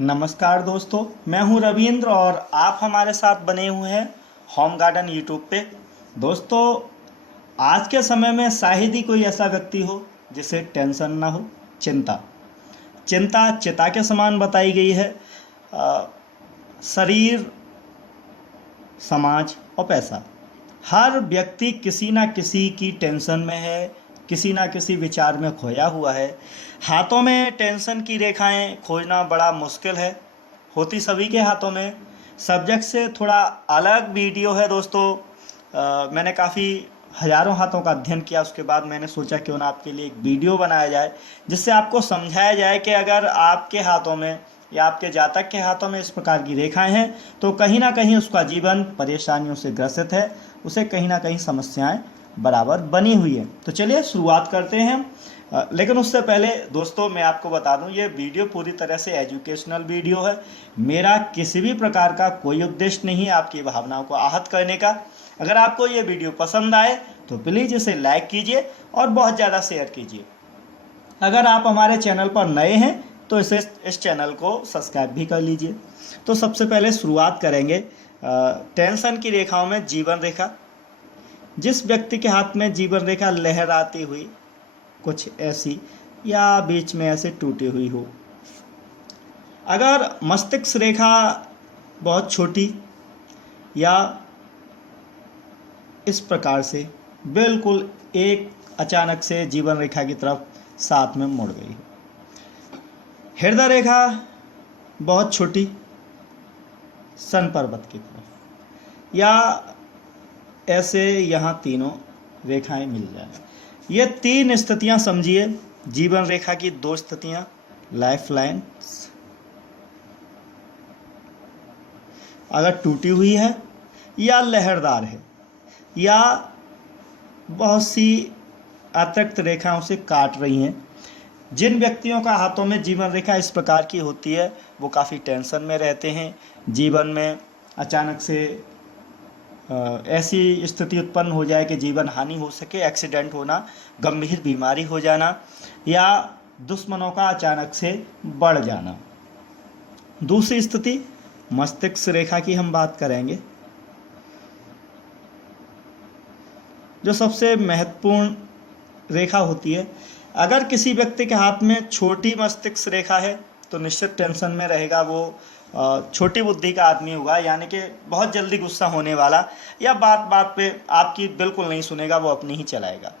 नमस्कार दोस्तों, मैं हूं रविंद्र और आप हमारे साथ बने हुए हैं होम गार्डन यूट्यूब पे। दोस्तों, आज के समय में शायद ही कोई ऐसा व्यक्ति हो जिसे टेंशन ना हो। चिंता चिंता चिता के समान बताई गई है। अ, शरीर, समाज और पैसा, हर व्यक्ति किसी ना किसी की टेंशन में है, किसी ना किसी विचार में खोया हुआ है। हाथों में टेंशन की रेखाएं खोजना बड़ा मुश्किल है, होती सभी के हाथों में। सब्जेक्ट से थोड़ा अलग वीडियो है दोस्तों। मैंने काफ़ी हज़ारों हाथों का अध्ययन किया, उसके बाद मैंने सोचा क्यों ना आपके लिए एक वीडियो बनाया जाए जिससे आपको समझाया जाए कि अगर आपके हाथों में या आपके जातक के हाथों में इस प्रकार की रेखाएं हैं तो कहीं ना कहीं उसका जीवन परेशानियों से ग्रसित है, उसे कहीं ना कहीं समस्याएं बराबर बनी हुई है। तो चलिए शुरुआत करते हैं। लेकिन उससे पहले दोस्तों मैं आपको बता दूं, ये वीडियो पूरी तरह से एजुकेशनल वीडियो है। मेरा किसी भी प्रकार का कोई उद्देश्य नहीं है आपकी भावनाओं को आहत करने का। अगर आपको ये वीडियो पसंद आए तो प्लीज़ इसे लाइक कीजिए और बहुत ज़्यादा शेयर कीजिए। अगर आप हमारे चैनल पर नए हैं तो इस चैनल को सब्सक्राइब भी कर लीजिए। तो सबसे पहले शुरुआत करेंगे टेंशन की रेखाओं में जीवन रेखा। जिस व्यक्ति के हाथ में जीवन रेखा लहराती हुई कुछ ऐसी या बीच में ऐसे टूटी हुई हो, अगर मस्तिष्क रेखा बहुत छोटी या इस प्रकार से बिल्कुल एक अचानक से जीवन रेखा की तरफ साथ में मुड़ गई हो, हृदय रेखा बहुत छोटी सन पर्वत की तरफ, या ऐसे यहाँ तीनों रेखाएं मिल जाए। ये तीन स्थितियाँ समझिए, जीवन रेखा की दो स्थितियाँ, लाइफ लाइन्स अगर टूटी हुई है या लहरदार है या बहुत सी अतिरिक्त रेखाओं से काट रही हैं। जिन व्यक्तियों का हाथों में जीवन रेखा इस प्रकार की होती है वो काफ़ी टेंशन में रहते हैं। जीवन में अचानक से ऐसी स्थिति उत्पन्न हो जाए कि जीवन हानि हो सके, एक्सीडेंट होना, गंभीर बीमारी हो जाना या दुश्मनों का अचानक से बढ़ जाना। दूसरी स्थिति मस्तिष्क रेखा की हम बात करेंगे, जो सबसे महत्वपूर्ण रेखा होती है। अगर किसी व्यक्ति के हाथ में छोटी मस्तिष्क रेखा है तो निश्चित टेंशन में रहेगा। वो छोटी बुद्धि का आदमी होगा, यानी कि बहुत जल्दी गुस्सा होने वाला, या बात बात पे आपकी बिल्कुल नहीं सुनेगा, वो अपनी ही चलाएगा।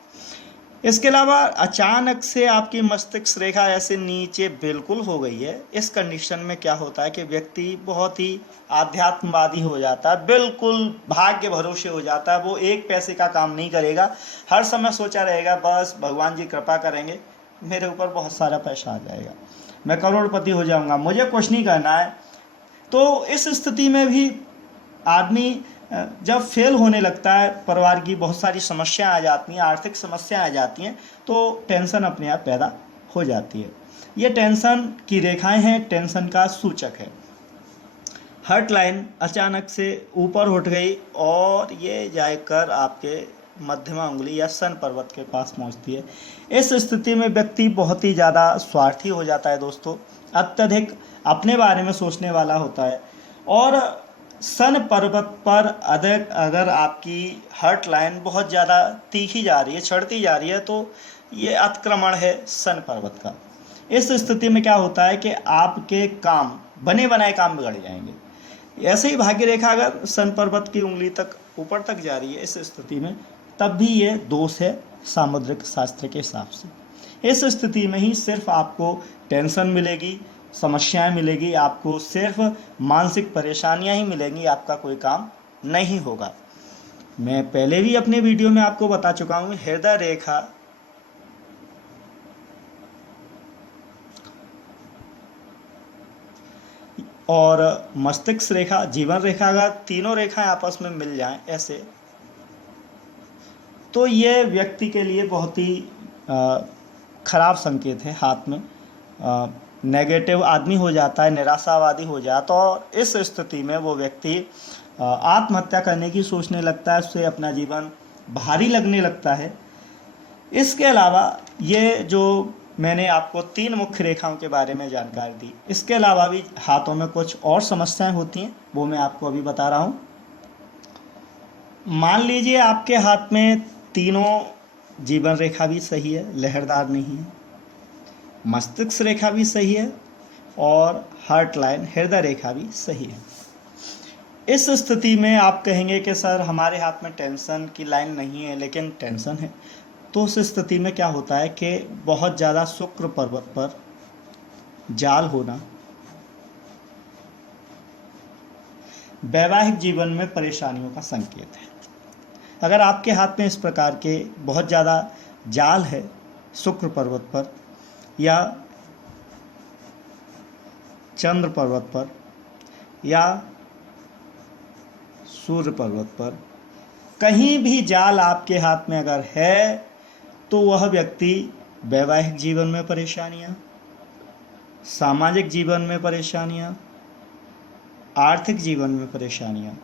इसके अलावा अचानक से आपकी मस्तिष्क रेखा ऐसे नीचे बिल्कुल हो गई है। इस कंडीशन में क्या होता है कि व्यक्ति बहुत ही आध्यात्मवादी हो जाता है, बिल्कुल भाग्य भरोसे हो जाता है। वो एक पैसे का काम नहीं करेगा, हर समय सोचा रहेगा बस भगवान जी कृपा करेंगे, मेरे ऊपर बहुत सारा पैसा आ जाएगा, मैं करोड़पति हो जाऊंगा, मुझे कुछ नहीं करना है। तो इस स्थिति में भी आदमी जब फेल होने लगता है, परिवार की बहुत सारी समस्याएं आ जाती हैं, आर्थिक समस्याएं आ जाती हैं, तो टेंशन अपने आप पैदा हो जाती है। ये टेंशन की रेखाएं हैं, टेंशन का सूचक है। हार्ट लाइन अचानक से ऊपर उठ गई और ये जाकर आपके मध्यमा उंगली या सन पर्वत के पास पहुंचती है। इस स्थिति में व्यक्ति बहुत ही ज़्यादा स्वार्थी हो जाता है दोस्तों, अत्यधिक अपने बारे में सोचने वाला होता है। और सन पर्वत पर अगर आपकी हार्ट लाइन बहुत ज़्यादा तीखी जा रही है, चढ़ती जा रही है, तो ये अतिक्रमण है सन पर्वत का। इस स्थिति में क्या होता है कि आपके काम, बने बनाए काम बिगड़ जाएंगे। ऐसे ही भाग्य रेखा अगर सन पर्वत की उंगली तक ऊपर तक जा रही है इस स्थिति में, तब भी ये दोष है सामुद्रिक शास्त्र के हिसाब से। इस स्थिति में ही सिर्फ आपको टेंशन मिलेगी, समस्याएं मिलेगी, आपको सिर्फ मानसिक परेशानियां ही मिलेंगी, आपका कोई काम नहीं होगा। मैं पहले भी अपने वीडियो में आपको बता चुका हूँ, हृदय रेखा और मस्तिष्क रेखा, जीवन रेखा, अगर तीनों रेखाएं आपस में मिल जाएं ऐसे, तो ये व्यक्ति के लिए बहुत ही खराब संकेत है। हाथ में नेगेटिव आदमी हो जाता है, निराशावादी हो जाता है, और इस स्थिति में वो व्यक्ति आत्महत्या करने की सोचने लगता है, उससे अपना जीवन भारी लगने लगता है। इसके अलावा ये जो मैंने आपको 3 मुख्य रेखाओं के बारे में जानकारी दी। इसके अलावा भी हाथों में कुछ और समस्याएं होती हैं, वो मैं आपको अभी बता रहा हूँ। मान लीजिए आपके हाथ में तीनों जीवन रेखा भी सही है, लहरदार नहीं है, मस्तिष्क रेखा भी सही है और हार्ट लाइन हृदय रेखा भी सही है। इस स्थिति में आप कहेंगे कि सर हमारे हाथ में टेंशन की लाइन नहीं है लेकिन टेंशन है। तो उस स्थिति में क्या होता है कि बहुत ज़्यादा शुक्र पर्वत पर जाल होना वैवाहिक जीवन में परेशानियों का संकेत है। अगर आपके हाथ में इस प्रकार के बहुत ज़्यादा जाल है शुक्र पर्वत पर या चंद्र पर्वत पर या सूर्य पर्वत पर, कहीं भी जाल आपके हाथ में अगर है तो वह व्यक्ति वैवाहिक जीवन में परेशानियां, सामाजिक जीवन में परेशानियां, आर्थिक जीवन में परेशानियां।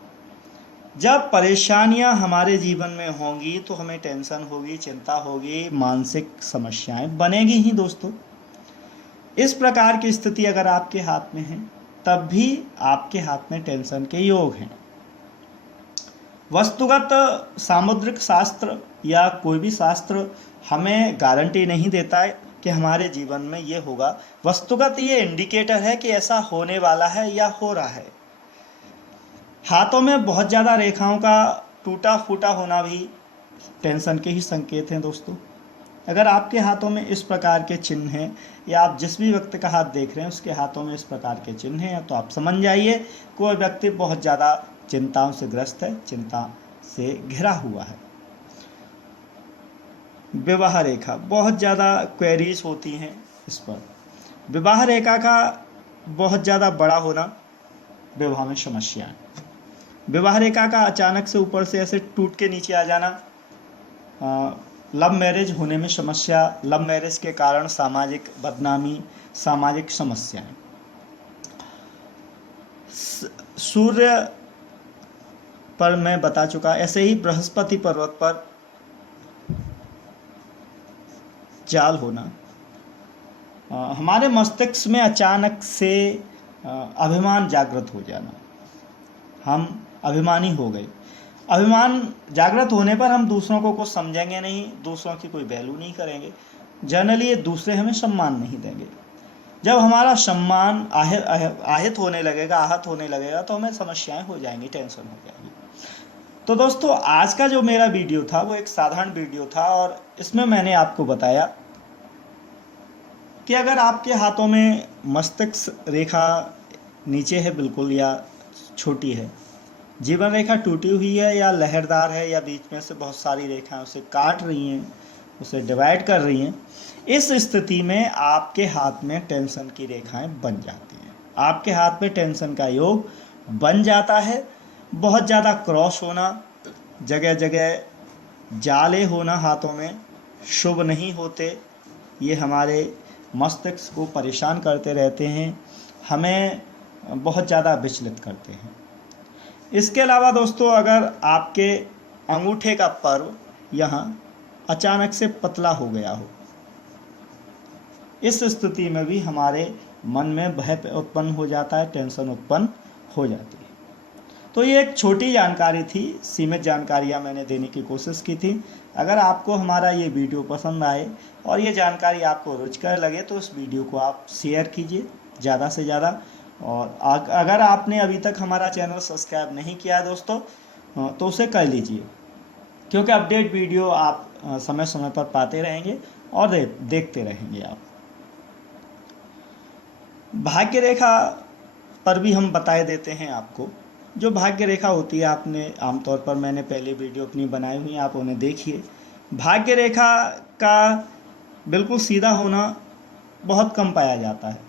जब परेशानियां हमारे जीवन में होंगी तो हमें टेंशन होगी, चिंता होगी, मानसिक समस्याएं बनेगी ही दोस्तों। इस प्रकार की स्थिति अगर आपके हाथ में है तब भी आपके हाथ में टेंशन के योग हैं। वस्तुगत सामुद्रिक शास्त्र या कोई भी शास्त्र हमें गारंटी नहीं देता है कि हमारे जीवन में ये होगा। वस्तुगत ये इंडिकेटर है कि ऐसा होने वाला है या हो रहा है। हाथों में बहुत ज़्यादा रेखाओं का टूटा फूटा होना भी टेंशन के ही संकेत हैं दोस्तों। अगर आपके हाथों में इस प्रकार के चिन्ह हैं या आप जिस भी व्यक्ति का हाथ देख रहे हैं उसके हाथों में इस प्रकार के चिन्ह हैं तो आप समझ जाइए कोई व्यक्ति बहुत ज़्यादा चिंताओं से ग्रस्त है, चिंता से घिरा हुआ है। विवाह रेखा, बहुत ज़्यादा क्वेरीज होती हैं इस पर। विवाह रेखा का बहुत ज़्यादा बड़ा होना, विवाह में समस्याएं। विवाह रेखा का अचानक से ऊपर से ऐसे टूट के नीचे आ जाना, लव मैरिज होने में समस्या, लव मैरिज के कारण सामाजिक बदनामी, सामाजिक समस्याएं। सूर्य पर मैं बता चुका। ऐसे ही बृहस्पति पर्वत पर जाल होना, हमारे मस्तिष्क में अचानक से अभिमान जागृत हो जाना, हम अभिमानी हो गए। अभिमान जागृत होने पर हम दूसरों को कुछ समझेंगे नहीं, दूसरों की कोई वैल्यू नहीं करेंगे, जनरली ये दूसरे हमें सम्मान नहीं देंगे। जब हमारा सम्मान आहत होने लगेगा, आहत होने लगेगा तो हमें समस्याएं हो जाएंगी, टेंशन हो जाएगी। तो दोस्तों आज का जो मेरा वीडियो था वो एक साधारण वीडियो था और इसमें मैंने आपको बताया कि अगर आपके हाथों में मस्तिष्क रेखा नीचे है बिल्कुल या छोटी है, जीवन रेखा टूटी हुई है या लहरदार है या बीच में से बहुत सारी रेखाएं उसे काट रही हैं, उसे डिवाइड कर रही हैं, इस स्थिति में आपके हाथ में टेंशन की रेखाएं बन जाती हैं। आपके हाथ में टेंशन का योग बन जाता है। बहुत ज़्यादा क्रॉस होना, जगह जगह जाले होना हाथों में शुभ नहीं होते, ये हमारे मस्तिष्क को परेशान करते रहते हैं, हमें बहुत ज़्यादा विचलित करते हैं। इसके अलावा दोस्तों अगर आपके अंगूठे का पर्व यहाँ अचानक से पतला हो गया हो, इस स्थिति में भी हमारे मन में भय उत्पन्न हो जाता है, टेंशन उत्पन्न हो जाती है। तो ये एक छोटी जानकारी थी, सीमित जानकारियाँ मैंने देने की कोशिश की थी। अगर आपको हमारा ये वीडियो पसंद आए और ये जानकारी आपको रुचिकर लगे तो इस वीडियो को आप शेयर कीजिए ज़्यादा से ज़्यादा। और अगर आपने अभी तक हमारा चैनल सब्सक्राइब नहीं किया है दोस्तों तो उसे कर लीजिए, क्योंकि अपडेट वीडियो आप समय समय पर पाते रहेंगे और देखते रहेंगे आप। भाग्य रेखा पर भी हम बताए देते हैं आपको। जो भाग्य रेखा होती है, आपने आमतौर पर मैंने पहले वीडियो अपनी बनाई हुई है, आप उन्हें देखिए। भाग्य रेखा का बिल्कुल सीधा होना बहुत कम पाया जाता है।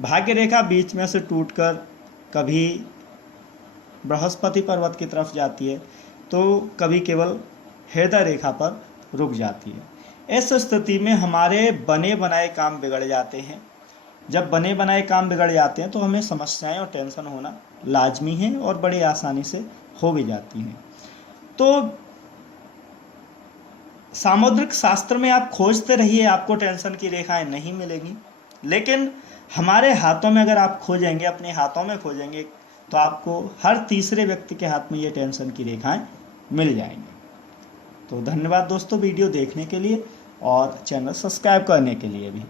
भाग्य रेखा बीच में से टूटकर कभी बृहस्पति पर्वत की तरफ जाती है तो कभी केवल हृदय रेखा पर रुक जाती है। इस स्थिति में हमारे बने बनाए काम बिगड़ जाते हैं। जब बने बनाए काम बिगड़ जाते हैं तो हमें समस्याएं और टेंशन होना लाजमी है और बड़ी आसानी से हो भी जाती हैं। तो सामुद्रिक शास्त्र में आप खोजते रहिए, आपको टेंशन की रेखाएं नहीं मिलेंगी, लेकिन हमारे हाथों में अगर आप खोजेंगे, अपने हाथों में खोजेंगे, तो आपको हर तीसरे व्यक्ति के हाथ में ये टेंशन की रेखाएं मिल जाएंगी। तो धन्यवाद दोस्तों वीडियो देखने के लिए और चैनल सब्सक्राइब करने के लिए भी।